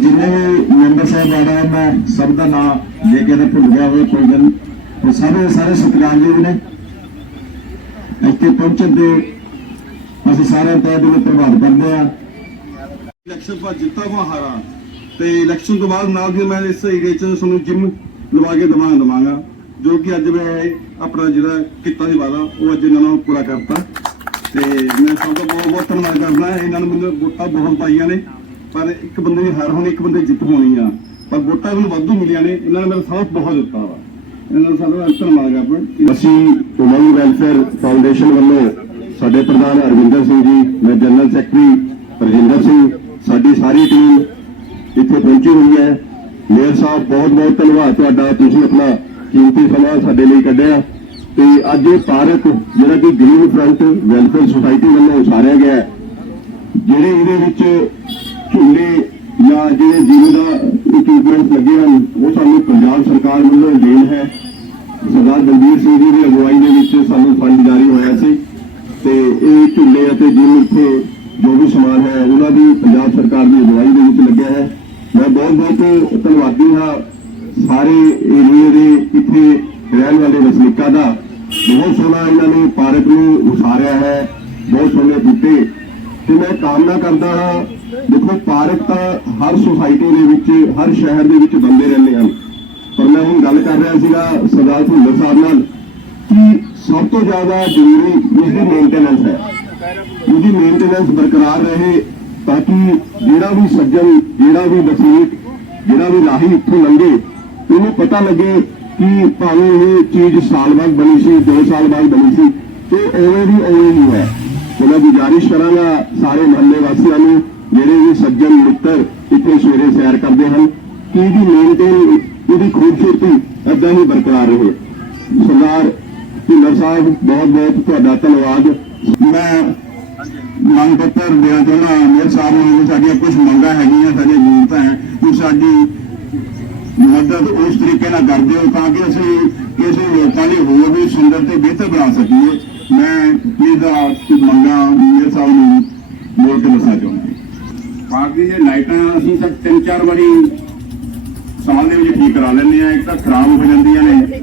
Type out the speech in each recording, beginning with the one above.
ਵਾੜਾ ਹੈ, ਮੈਂ ਸਭ ਦਾ ਨਾਮ ਜੇ ਕਿਤੇ ਭੁੱਲ ਗਿਆ ਹੋਵੇ ਕੋਈ ਗੱਲ ਉਹ ਸਾਰੇ ਸਾਰੇ ਸਤਿਕਾਰਯੋਗ ਨੇ। ਇੱਥੇ ਪਹੁੰਚਣ ਦੇ ਅਸੀਂ ਸਾਰਿਆਂ ਦਾ ਦਿਲੋਂ ਧੰਨਵਾਦ ਕਰਦੇ ਹਾਂ। ਇਲੈਕਸ਼ਨ ਤੋਂ ਜਿੱਤਾ ਕੋ ਹਾਰਾ ਤੇ ਇਲੈਕਸ਼ਨ ਤੋਂ ਬਾਅਦ ਨਾਲ ਦੀ ਮੈਂ ਇਸ ਏਰੀਏ ਚ ਤੁਹਾਨੂੰ ਜਿਮ ਲਵਾ ਕੇ ਦਵਾਂਗਾ ਦਵਾਂਗਾ ਜੋ ਕਿ ਅੱਜ ਮੈਂ ਆਪਣਾ ਜਿਹੜਾ ਕੀਤਾ ਸੀ ਵਾਦਾ ਉਹ ਅੱਜ ਇਹਨਾਂ ਨੂੰ ਪੂਰਾ ਕਰਤਾ। ਤੇ ਮੈਂ ਸਭ ਦਾ ਬਹੁਤ ਬਹੁਤ ਧੰਨਵਾਦ ਕਰਦਾ ਇਹਨਾਂ ਨੂੰ ਮੈਨੂੰ ਵੋਟਾਂ ਬਹੁਤ ਪਾਈਆਂ ਨੇ। ਪਰ ਇੱਕ ਬੰਦੇ ਦੀ ਹਾਰ ਹੋਣੀ, ਇੱਕ ਬੰਦੇ ਦੀ ਜਿੱਤ ਹੋਣੀ ਆ। ਪਰ ਵੋਟਾਂ ਮੈਨੂੰ ਵਾਧੂ ਮਿਲੀਆਂ ਨੇ, ਇਹਨਾਂ ਨੇ ਮੇਰਾ ਸਾਥ ਬਹੁਤ ਦਿੱਤਾ ਵਾ। ਇਹਨਾਂ ਨੂੰ ਸਾਡਾ ਧੰਨਵਾਦ ਕਰਦਾ ਅਸੀਂ ਉਮੰਗ ਵੈਲਫੇਅਰ ਫਾਊਂਡੇਸ਼ਨ ਵੱਲੋਂ ਸਾਡੇ ਪ੍ਰਧਾਨ ਅਰਵਿੰਦਰ ਸਿੰਘ ਜੀ, ਮੈਂ ਜਨਰਲ ਸੈਕਟਰੀ ਰਜਿੰਦਰ ਸਿੰਘ, ਸਾਡੀ ਸਾਰੀ ਟੀਮ ਇੱਥੇ ਪਹੁੰਚੀ ਹੋਈ ਹੈ। ਮੇਅਰ ਸਾਹਿਬ, ਬਹੁਤ ਬਹੁਤ ਧੰਨਵਾਦ ਤੁਹਾਡਾ। ਤੁਸੀਂ ਆਪਣਾ ਕੀਮਤੀ ਸਮਾਂ ਸਾਡੇ ਲਈ ਕੱਢਿਆ। ਤੇ ਅੱਜ ਇਹ ਪਾਰਕ ਜਿਹੜਾ ਕਿ ਗ੍ਰੀਨ ਫਰੰਟ ਵੈਲਫੇਅਰ ਸੁਸਾਇਟੀ ਵੱਲੋਂ ਉਸਾਰਿਆ ਗਿਆ ਜਿਹੜੇ ਇਹਦੇ ਵਿੱਚ ਝੂਲੇ ਜਾਂ ਜਿਹੜੇ ਜਿਵੇਂ ਦਾ ਇਕਵਿਪਮੈਂਟ ਲੱਗੇ ਹਨ, ਉਹ ਸਾਨੂੰ ਪੰਜਾਬ ਸਰਕਾਰ ਵੱਲੋਂ ਦੇਣ ਹੈ। ਸਰਦਾਰ ਬਲਬੀਰ ਸਿੰਘ ਜੀ ਦੀ ਅਗਵਾਈ ਦੇ ਵਿੱਚ ਸਾਨੂੰ ਫੰਡ ਜਾਰੀ ਹੋਇਆ ਸੀ ਤੇ ਇਹ ਝੂਲੇ ਅਤੇ ਜਿਮ ਇੱਥੇ ਜੋ ਵੀ ਸਮਾਨ ਹੈ, ਉਹਨਾਂ ਦੀ ਪੰਜਾਬ ਸਰਕਾਰ ਦੀ ਅਗਵਾਈ ਦੇ ਵਿੱਚ ਲੱਗਿਆ ਹੈ। ਮੈਂ ਬਹੁਤ ਬਹੁਤ ਧੰਨਵਾਦੀ ਹਾਂ ਸਾਰੇ ਏਰੀਏ ਦੇ ਇੱਥੇ ਰਹਿਣ ਵਾਲੇ ਵਸਨੀਕਾਂ ਦਾ। ਬਹੁਤ ਸੋਹਣਾ ਇਹਨਾਂ ਨੇ ਪਾਰਕ ਨੂੰ ਉਸਾਰਿਆ ਹੈ, ਬਹੁਤ ਸੋਹਣੇ ਬੂਟੇ। ਤੇ ਮੈਂ ਕਾਮਨਾ ਕਰਦਾ ਹਾਂ ਦੇਖੋ, ਪਾਰਕ ਤਾਂ ਹਰ ਸੁਸਾਇਟੀ ਦੇ ਵਿੱਚ, ਹਰ ਸ਼ਹਿਰ ਦੇ ਵਿੱਚ ਬੰਦੇ ਰਹਿੰਦੇ ਹਨ। ਪਰ ਮੈਂ ਹੁਣ ਗੱਲ ਕਰ ਰਿਹਾ ਸੀਗਾ ਸਰਦਾਰ ਭੁੱਲਰ ਸਾਹਿਬ ਨਾਲ ਕਿ ਸਭ ਤੋਂ ਜ਼ਿਆਦਾ ਜ਼ਰੂਰੀ ਇਸਦੀ ਮੇਨਟੇਨੈਂਸ ਹੈ। ਇਹਦੀ ਮੇਨਟੇਨੈਂਸ ਬਰਕਰਾਰ ਰਹੇ ਤਾਂ ਕਿ ਜਿਹੜਾ ਵੀ ਸੱਜਣ, ਜਿਹੜਾ ਵੀ ਵਸਨੀਕ, ਜਿਹੜਾ ਵੀ ਰਾਹੀ ਇੱਥੋਂ ਲੰਘੇ, ਉਹਨੂੰ ਪਤਾ ਲੱਗੇ ਕਿ ਭਾਵੇਂ ਇਹ ਚੀਜ਼ ਸਾਲ ਬਾਅਦ ਬਣੀ ਸੀ 2 ਸਾਲ ਬਾਅਦ ਬਣੀ ਸੀ, ਤੇ ਐਵੇਂ ਦੀ ਉਵੇਂ ਹੀ ਹੈ। ਤੇ ਮੈਂ ਗੁਜ਼ਾਰਿਸ਼ ਕਰਾਂਗਾ ਸਾਰੇ ਮਹੱਲੇ ਵਾਸੀਆਂ ਨੂੰ ਜਿਹੜੇ ਵੀ ਸੱਜਣ ਮਿੱਤਰ ਇੱਥੇ ਸਵੇਰੇ ਸੈਰ ਕਰਦੇ ਹਨ, ਕਿ ਇਹਦੀ ਮੇਨਟੇਨ ਇਹਦੀ ਖੂਬਸੂਰਤੀ ਏਦਾਂ ਹੀ ਬਰਕਰਾਰ ਰਹੇ? ਸਰਦਾਰ ਭੁੱਲਰ ਸਾਹਿਬ, ਬਹੁਤ ਬਹੁਤ ਤੁਹਾਡਾ ਧੰਨਵਾਦ। ਮੈਂ ਮੰਗ ਪੱਤਰ ਦੇਣਾ ਚਾਹੁੰਦਾ ਮੇਰੇ ਸਾਹਿਬ ਨੂੰ ਸਾਡੀਆਂ ਕੁਝ ਮੰਗਾਂ ਹੈਗੀਆਂ, ਸਾਡੀਆਂ ਜ਼ਰੂਰਤਾਂ ਹੈ। ਕਿ ਸਾਡੀ ਮਦਦ ਉਸ ਤਰੀਕੇ ਨਾਲ ਕਰ ਦਿਓ ਤਾਂ ਕਿ ਅਸੀਂ ਕਿਸੇ ਲੋਕਾਂ ਲਈ ਹੋਰ ਵੀ ਸੁੰਦਰ ਤੇ ਬਿਹਤਰ ਬਣਾ ਸਕੀਏ। ਮੈਂ ਇਹਦਾ ਕੁਝ ਮੰਗਾਂ ਮੇਰੇ ਸਾਹਿਬ ਨੂੰ ਬੋਲ ਕੇ ਦੱਸਣਾ ਚਾਹੁੰਦਾ ਬਾਕੀ ਜੇ ਲਾਈਟਾਂ ਅਸੀਂ ਸਭ ਤਿੰਨ ਚਾਰ ਵਾਰੀ ਸਾਲ ਦੇ ਵਿੱਚ ਠੀਕ ਕਰਾ ਲੈਂਦੇ ਆ ਇੱਕ ਤਾਂ ਖਰਾਬ ਹੋ ਜਾਂਦੀਆਂ ਨੇ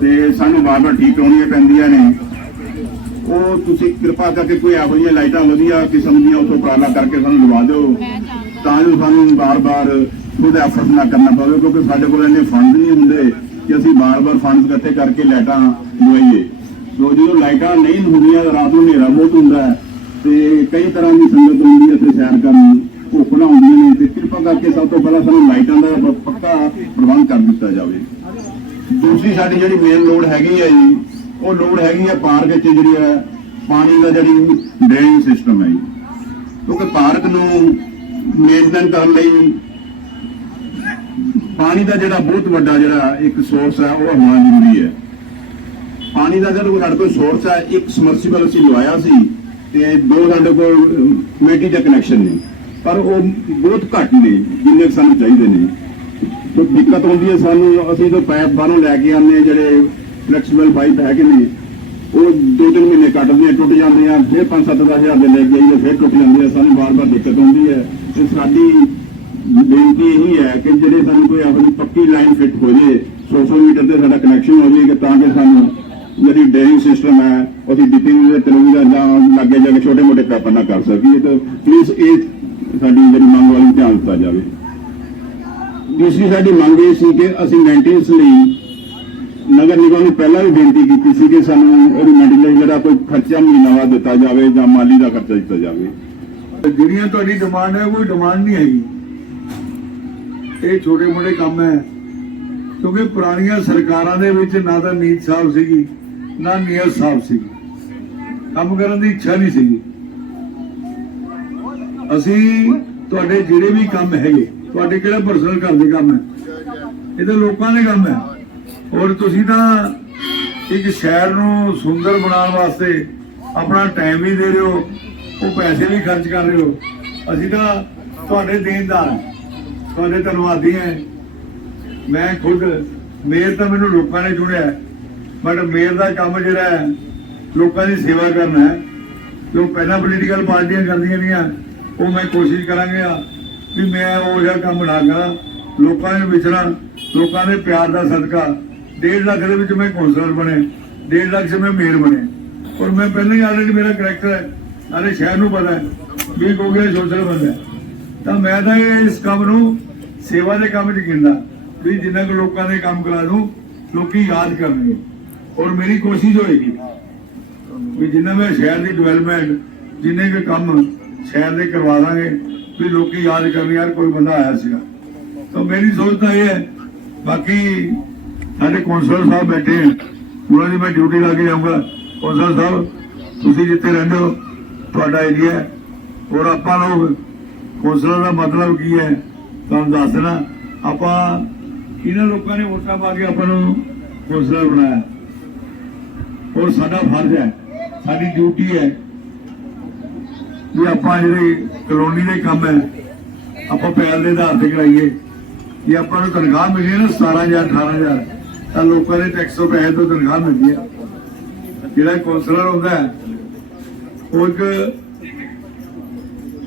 ਤੇ ਸਾਨੂੰ ਵਾਰ-ਵਾਰ ਠੀਕ ਕਰਾਉਣੀਆਂ ਪੈਂਦੀਆਂ ਨੇ। ਉਹ ਤੁਸੀਂ ਕਿਰਪਾ ਕਰਕੇ ਕੋਈ ਇਹੋ ਜਿਹੀਆਂ ਲਾਈਟਾਂ ਵਧੀਆ ਕਿਸਮ ਦੀਆਂ ਉਥੋਂ ਉਪਰਾਲਾ ਕਰਕੇ ਸਾਨੂੰ ਲਵਾ ਦਿਓ। ਤਾਂ ਜੋ ਸਾਨੂੰ ਬਾਰ-ਬਾਰ ਖੁਦ ਐਫਰਟ ਨਾ ਕਰਨਾ ਪਵੇ, ਕਿਉਂਕਿ ਸਾਡੇ ਕੋਲ ਇੰਨੇ ਫੰਡ ਨਹੀਂ ਹੁੰਦੇ ਕਿ ਅਸੀਂ ਬਾਰ-ਬਾਰ ਫੰਡ ਇਕੱਠੇ ਕਰਕੇ ਲਾਈਟਾਂ ਲਵਾਈਏ। ਸੋ ਜਦੋਂ ਲਾਈਟਾਂ ਨਹੀਂ ਹੁੰਦੀਆਂ, ਰਾਤ ਨੂੰ ਹਨੇਰਾ ਬਹੁਤ ਹੁੰਦਾ ਤੇ ਕਈ ਤਰ੍ਹਾਂ ਦੀ ਸੰਗਤ ਹੁੰਦੀ ਹੈ ਇੱਥੇ ਸੈਰ ਕਰਨ ਭੁੱਖਣਾ ਹੁੰਦੀਆਂ ਨੇ ਤੇ ਕਿਰਪਾ ਕਰਕੇ ਸਭ ਤੋਂ ਪਹਿਲਾਂ ਸਾਨੂੰ ਲਾਈਟਾਂ ਦਾ ਪੱਕਾ ਪ੍ਰਬੰਧ ਕਰ ਦਿੱਤਾ ਜਾਵੇ। ਦੂਸਰੀ ਸਾਡੀ ਜਿਹੜੀ ਮੇਨ ਲੋੜ ਹੈਗੀ ਹੈ ਜੀ, ਉਹ ਲੋੜ ਹੈਗੀ ਹੈ ਪਾਰਕ ਵਿੱਚ ਜਿਹੜੀ ਹੈ ਪਾਣੀ ਦਾ ਜਿਹੜੀ ਡਰੇਨਿੰਗ ਸਿਸਟਮ ਹੈ ਜੀ। ਕਿਉਂਕਿ ਪਾਰਕ ਨੂੰ ਮੇਨਟੇਨ ਕਰਨ ਲਈ ਪਾਣੀ ਦਾ ਜਿਹੜਾ ਬਹੁਤ ਵੱਡਾ ਜਿਹੜਾ ਇੱਕ ਸੋਰਸ ਹੈ ਉਹ ਹੋਣਾ ਜ਼ਰੂਰੀ ਹੈ। ਪਾਣੀ ਦਾ ਜਿਹੜਾ ਸਾਡੇ ਕੋਲ ਸੋਰਸ ਹੈ ਇੱਕ ਸਮਰਸੀਬਲ ਅਸੀਂ ਲਵਾਇਆ ਸੀ, ਤੇ ਦੋ ਸਾਡੇ ਕੋਲ ਕਮੇਟੀ ਦਾ ਕਨੈਕਸ਼ਨ ਨੇ। ਪਰ ਉਹ ਬਹੁਤ ਘੱਟ ਨੇ, ਜਿੰਨੇ ਕੁ ਸਾਨੂੰ ਚਾਹੀਦੇ ਨੇ। ਜੋ ਦਿੱਕਤ ਹੁੰਦੀ ਹੈ ਸਾਨੂੰ, ਅਸੀਂ ਤਾਂ ਪਾਈਪ ਬਾਹਰੋਂ ਲੈ ਕੇ ਆਉਂਦੇ ਹਾਂ, ਜਿਹੜੇ ਫਲੈਕਸੀਬਲ ਪਾਈਪ ਹੈਗੇ ਨੇ, ਉਹ ਦੋ ਤਿੰਨ ਮਹੀਨੇ ਕੱਟਦੇ ਆ, ਟੁੱਟ ਜਾਂਦੇ ਆ, ਫਿਰ 5-7 ਹਜ਼ਾਰ ਦੇ ਲੈ ਕੇ ਆਈਏ, ਫਿਰ ਟੁੱਟ ਜਾਂਦੇ ਆ, ਸਾਨੂੰ ਵਾਰ-ਵਾਰ ਦਿੱਕਤ ਆਉਂਦੀ ਹੈ। ਤੇ ਸਾਡੀ ਬੇਨਤੀ ਇਹੀ ਹੈ ਕਿ ਜਿਹੜੇ ਸਾਨੂੰ ਕੋਈ ਆਪਣੀ ਪੱਕੀ ਲਾਈਨ ਫਿੱਟ ਹੋ ਜੇ 100 ਮੀਟਰ ਤੇ ਸਾਡਾ ਕਨੈਕਸ਼ਨ ਹੋ ਜੇ, ਕਿ ਤਾਂ ਕਿ ਸਾਨੂੰ ਜਿਹੜੀ ਡਰੇਨਿੰਗ ਸਿਸਟਮ ਹੈ, ਅਸੀਂ ਡਿਪਿੰਗ ਦੇ ਤਲੂ ਦਾ ਜਾਂ ਲੱਗੇ ਜਾ ਕੇ ਛੋਟੇ ਮੋਟੇ ਪੈਪ ਨਾ ਕਰ ਸਕੀਏ। ਤਾਂ ਪਲੀਜ਼ ਇਹ ਸਾਡੀ ਜਿਹੜੀ ਮੰਗ ਵਾਲੀ ਧਿਆਨ ਦਿੱਤਾ ਜਾਵੇ। ਦੂਸਰੀ ਸਾਡੀ ਮੰਗ ਇਹ ਸੀ ਕਿ ਅਸੀਂ ਮੇਨਟੇਨੈਂਸ ਲਈ ਨਗਰ ਨਿਗਮ ਨੂੰ ਪਹਿਲਾਂ ਵੀ ਬੇਨਤੀ ਕੀਤੀ ਸੀ ਕਿ ਸਾਨੂੰ ਉਹਦੀ ਮੇਨਟੇਨੈਂਸ ਜਿਹੜਾ ਕੋਈ ਖਰਚਾ ਮਹੀਨਾਵਾਰ ਦਿੱਤਾ ਜਾਵੇ ਜਾਂ ਮਾਲੀ ਦਾ ਖਰਚਾ ਦਿੱਤਾ ਜਾਵੇ। ਜਿਹੜੀਆਂ ਤੁਹਾਡੀ ਡਿਮਾਂਡ ਹੈ, ਕੋਈ ਡਿਮਾਂਡ ਨਹੀਂ ਹੈਗੀ। ਇਹ ਛੋਟੇ ਮੋਟੇ ਕੰਮ ਹੈ। ਕਿਉਂਕਿ ਪੁਰਾਣੀਆਂ ਸਰਕਾਰਾਂ ਦੇ ਵਿੱਚ ਨਾ ਤਾਂ ਨੀਤ ਸਾਫ਼ ਸੀਗੀ, ਨਾ ਨੀਅਤ ਸਾਫ਼ ਸੀਗੀ। ਕੰਮ ਕਰਨ ਦੀ ਇੱਛਾ ਨਹੀਂ ਸੀਗੀ। ਅਸੀਂ ਤੁਹਾਡੇ ਜਿਹੜੇ ਵੀ ਕੰਮ ਹੈਗੇ, ਤੁਹਾਡੇ ਕਿਹੜਾ ਪਰਸਨਲ ਘਰ ਦੇ ਕੰਮ ਹੈ? ਇਹ ਤਾਂ ਲੋਕਾਂ ਦੇ ਕੰਮ ਹੈ। ਔਰ ਤੁਸੀਂ ਤਾਂ ਇੱਕ ਸ਼ਹਿਰ ਨੂੰ ਸੁੰਦਰ ਬਣਾਉਣ ਵਾਸਤੇ ਆਪਣਾ ਟਾਈਮ ਵੀ ਦੇ ਰਹੇ ਹੋ, ਉਹ ਪੈਸੇ ਵੀ ਖਰਚ ਕਰ ਰਹੇ ਹੋ। ਅਸੀਂ ਤਾਂ ਤੁਹਾਡੇ ਦੇਣਦਾਰ ਤੁਹਾਡੇ ਧੰਨਵਾਦੀ ਹਾਂ। ਮੈਂ ਖੁਦ, ਮੇਰ ਤਾਂ ਮੈਨੂੰ ਲੋਕਾਂ ਨੇ ਚੁਣਿਆ ਬਟ ਮੇਰ ਦਾ ਕੰਮ ਜਿਹੜਾ ਹੈ, ਲੋਕਾਂ ਦੀ ਸੇਵਾ ਕਰਨਾ ਹੈ। ਜੋ ਪਹਿਲਾਂ ਪੋਲੀਟੀਕਲ ਪਾਰਟੀਆਂ ਕਰਦੀਆਂ ਰਹੀਆਂ। ਉਹ ਮੈਂ ਕੋਸ਼ਿਸ਼ ਕਰਾਂਗਾ ਵੀ ਮੈਂ ਉਹ ਜਿਹਾ ਕੰਮ ਨਾ ਕਰਾਂ। ਲੋਕਾਂ ਦੇ ਵਿਚਰਾਂ, ਲੋਕਾਂ ਦੇ ਪਿਆਰ ਦਾ ਸਦਕਾ। 1.5 ਲੱਖ ਦੇ ਵਿੱਚ ਮੈਂ ਕੌਂਸਲਰ ਬਣੇ 1.5 ਲੱਖ 'ਚ ਮੈਂ ਮੇਅਰ ਬਣੇ ਔਰ ਮੈਂ ਪਹਿਲਾਂ ਹੀ ਆਲਰੇਡੀ ਮੇਰਾ ਕਰੈਕਟਰ ਹੈ। ਸਾਰੇ ਸ਼ਹਿਰ ਨੂੰ ਪਤਾ ਹੈ, ਵੀ ਗੋਗੇ ਸੋਸ਼ਲ ਬੰਦਾ ਤਾਂ ਮੈਂ ਤਾਂ ਇਸ ਕੰਮ ਨੂੰ, ਸੇਵਾ ਦੇ ਕੰਮ 'ਚ ਗਿਣਦਾ, ਵੀ ਜਿੰਨਾ ਕੁ ਲੋਕਾਂ ਦੇ ਕੰਮ ਕਰਾ ਦੂੰ, ਲੋਕੀ ਯਾਦ ਕਰਨਗੇ। ਔਰ ਮੇਰੀ ਕੋਸ਼ਿਸ਼ ਹੋਏਗੀ ਵੀ ਜਿੰਨਾ ਮੈਂ ਸ਼ਹਿਰ ਦੀ ਡਿਵੈਲਪਮੈਂਟ ਜਿੰਨੇ ਕੁ ਕੰਮ ਸ਼ਹਿਰ ਦੇ ਕਰਵਾ ਦਾਂਗੇ ਵੀ ਲੋਕੀ ਯਾਦ ਕਰਨ ਯਾਰ ਕੋਈ ਬੰਦਾ ਆਇਆ ਸੀਗਾ। ਤਾਂ ਮੇਰੀ ਸੋਚ ਤਾਂ ਇਹ ਹੈ, ਬਾਕੀ ਸਾਡੇ ਕੌਂਸਲਰ ਸਾਹਿਬ ਬੈਠੇ ਹੈ ਉਹਨਾਂ ਦੀ ਮੈਂ ਡਿਊਟੀ ਲਾ ਕੇ ਜਾਊਂਗਾ। ਕੌਂਸਲਰ ਸਾਹਿਬ, ਤੁਸੀਂ ਜਿੱਥੇ ਰਹਿੰਦੇ ਹੋ, ਤੁਹਾਡਾ ਏਰੀਆ ਔਰ ਆਪਾਂ ਲੋਕ ਕੌਂਸਲਰ ਦਾ ਮਤਲਬ ਕੀ ਹੈ, ਤੁਹਾਨੂੰ ਦੱਸ ਦੇਣਾ। ਆਪਾਂ ਇਹਨਾਂ ਲੋਕਾਂ ਨੇ ਵੋਟਾਂ ਪਾ ਕੇ ਆਪਾਂ ਨੂੰ ਕੌਂਸਲਰ ਬਣਾਇਆ। ਔਰ ਸਾਡਾ ਫਰਜ਼ ਹੈ, ਸਾਡੀ ਡਿਊਟੀ ਹੈ ਵੀ ਆਪਾਂ ਜਿਹੜੇ ਕਲੋਨੀ ਦੇ ਕੰਮ ਹੈ, ਆਪਾਂ ਪਹਿਲ ਦੇ ਆਧਾਰ ਤੇ ਕਰਾਈਏ। ਜੇ ਆਪਾਂ ਨੂੰ ਤਨਖਾਹ ਮਿਲੀ ਹੈ ਨਾ 17000 18000 ਤਾਂ ਲੋਕਾਂ ਦੇ ਟੈਕਸ ਤੋਂ ਪੈਸੇ ਤੋਂ ਤਨਖਾਹ ਮਿਲਦੀ ਹੈ। ਜਿਹੜਾ ਕੌਂਸਲਰ ਹੁੰਦਾ ਉਹ ਇੱਕ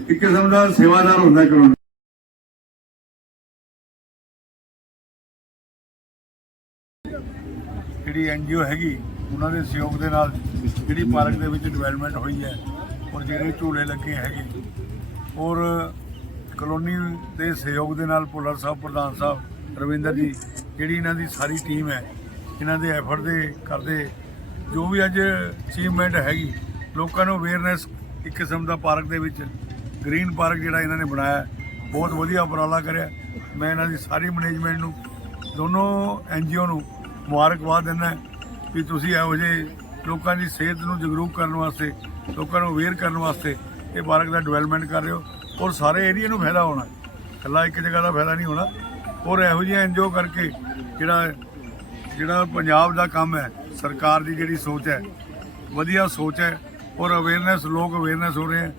ਇੱਕ ਕਿਸਮ ਦਾ ਸੇਵਾਦਾਰ ਹੁੰਦਾ ਕਲੋਨੀ। ਜਿਹੜੀ ਐਨਜੀਓ ਹੈਗੀ, ਉਹਨਾਂ ਦੇ ਸਹਿਯੋਗ ਦੇ ਨਾਲ ਜਿਹੜੀ ਪਾਰਕ ਦੇ ਵਿੱਚ ਡਿਵੈਲਪਮੈਂਟ ਹੋਈ ਹੈ ਔਰ ਜਿਹੜੇ ਝੂਲੇ ਲੱਗੇ ਹੈਗੇ। ਔਰ ਕਲੋਨੀ ਦੇ ਸਹਿਯੋਗ ਦੇ ਨਾਲ ਭੁੱਲਰ ਸਾਹਿਬ, ਪ੍ਰਧਾਨ ਸਾਹਿਬ, ਰਵਿੰਦਰ ਜੀ, ਜਿਹੜੀ ਇਹਨਾਂ ਦੀ ਸਾਰੀ ਟੀਮ ਹੈ, ਇਹਨਾਂ ਦੇ ਐਫਰਟ ਦੇ ਕਰਦੇ, ਜੋ ਵੀ ਅੱਜ ਅਚੀਵਮੈਂਟ ਹੈਗੀ, ਲੋਕਾਂ ਨੂੰ ਅਵੇਅਰਨੈਸ ਇੱਕ ਕਿਸਮ ਦਾ ਪਾਰਕ ਦੇ ਵਿੱਚ ਗ੍ਰੀਨ ਪਾਰਕ ਜਿਹੜਾ ਇਹਨਾਂ ਨੇ ਬਣਾਇਆ, ਬਹੁਤ ਵਧੀਆ ਉਪਰਾਲਾ ਕਰਿਆ। ਮੈਂ ਇਹਨਾਂ ਦੀ ਸਾਰੀ ਮੈਨੇਜਮੈਂਟ ਨੂੰ, ਦੋਨੋਂ ਐਨਜੀਓ ਨੂੰ ਮੁਬਾਰਕਬਾਦ ਦਿੰਦਾ ਕਿ ਤੁਸੀਂ ਇਹੋ ਜਿਹੇ ਲੋਕਾਂ ਦੀ ਸਿਹਤ ਨੂੰ ਜਾਗਰੂਕ ਕਰਨ ਵਾਸਤੇ ਲੋਕਾਂ ਨੂੰ ਅਵੇਅਰ ਕਰਨ ਵਾਸਤੇ ਇਹ ਪਾਰਕ ਦਾ ਡਿਵੈਲਪਮੈਂਟ ਕਰ ਰਹੇ ਹੋ ਔਰ ਸਾਰੇ ਏਰੀਆ ਨੂੰ ਫਾਇਦਾ ਹੋਣਾ। ਇਕੱਲਾ ਇੱਕ ਜਗ੍ਹਾ ਦਾ ਫਾਇਦਾ ਨਹੀਂ ਹੋਣਾ। ਔਰ ਇਹੋ ਜਿਹੇ ਐਨਜੀਓ ਕਰਕੇ ਜਿਹੜਾ ਜਿਹੜਾ ਪੰਜਾਬ ਦਾ ਕੰਮ ਹੈ, ਸਰਕਾਰ ਦੀ ਜਿਹੜੀ ਸੋਚ ਹੈ, ਵਧੀਆ ਸੋਚ ਹੈ ਔਰ ਅਵੇਅਰਨੈਸ ਲੋਕ ਅਵੇਅਰਨੈਸ ਹੋ ਰਹੇ ਹੈ।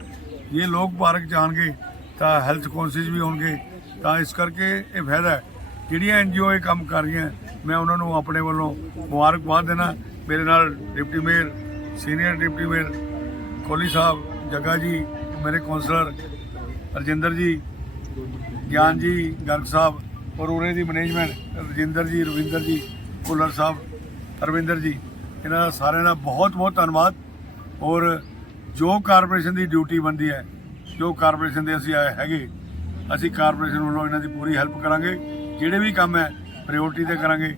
ਜੇ ਲੋਕ ਪਾਰਕ ਜਾਣਗੇ ਤਾਂ ਹੈਲਥ ਕੌਂਸ਼ੀਅਸ ਵੀ ਹੋਣਗੇ। ਤਾਂ ਇਸ ਕਰਕੇ ਇਹ ਫਾਇਦਾ ਹੈ। ਜਿਹੜੀਆਂ ਐਨਜੀਓ ਇਹ ਕੰਮ ਕਰ ਰਹੀਆਂ, ਮੈਂ ਉਹਨਾਂ ਨੂੰ ਆਪਣੇ ਵੱਲੋਂ ਮੁਬਾਰਕਬਾਦ ਦੇਣਾ। ਮੇਰੇ ਨਾਲ deputy mayor senior deputy mayor Kohli Sahib, Jagga ji, ਮੇਰੇ ਕੌਂਸਲਰ ਰਜਿੰਦਰ ਜੀ, ਗਿਆਨ ਜੀ, ਗਰਗ ਸਾਹਿਬ ਔਰ ਉਰੇ ਦੀ ਮੈਨੇਜਮੈਂਟ ਰਜਿੰਦਰ ਜੀ, ਰਵਿੰਦਰ ਜੀ, ਭੁੱਲਰ ਸਾਹਿਬ, ਅਰਵਿੰਦਰ ਜੀ, ਇਹਨਾਂ ਦਾ ਸਾਰਿਆਂ ਦਾ ਬਹੁਤ ਬਹੁਤ ਧੰਨਵਾਦ। ਔਰ ਜੋ ਕਾਰਪੋਰੇਸ਼ਨ ਦੀ ਡਿਊਟੀ ਬਣਦੀ ਹੈ, ਜੋ ਕਾਰਪੋਰੇਸ਼ਨ ਦੇ ਅਸੀਂ ਆਏ ਹੈਗੇ, ਅਸੀਂ ਕਾਰਪੋਰੇਸ਼ਨ ਵੱਲੋਂ ਇਹਨਾਂ ਦੀ ਪੂਰੀ ਹੈਲਪ ਕਰਾਂਗੇ। ਜਿਹੜੇ ਵੀ ਕੰਮ ਹੈ ਪ੍ਰਾਇੋਰਟੀ ਤੇ ਕਰਾਂਗੇ।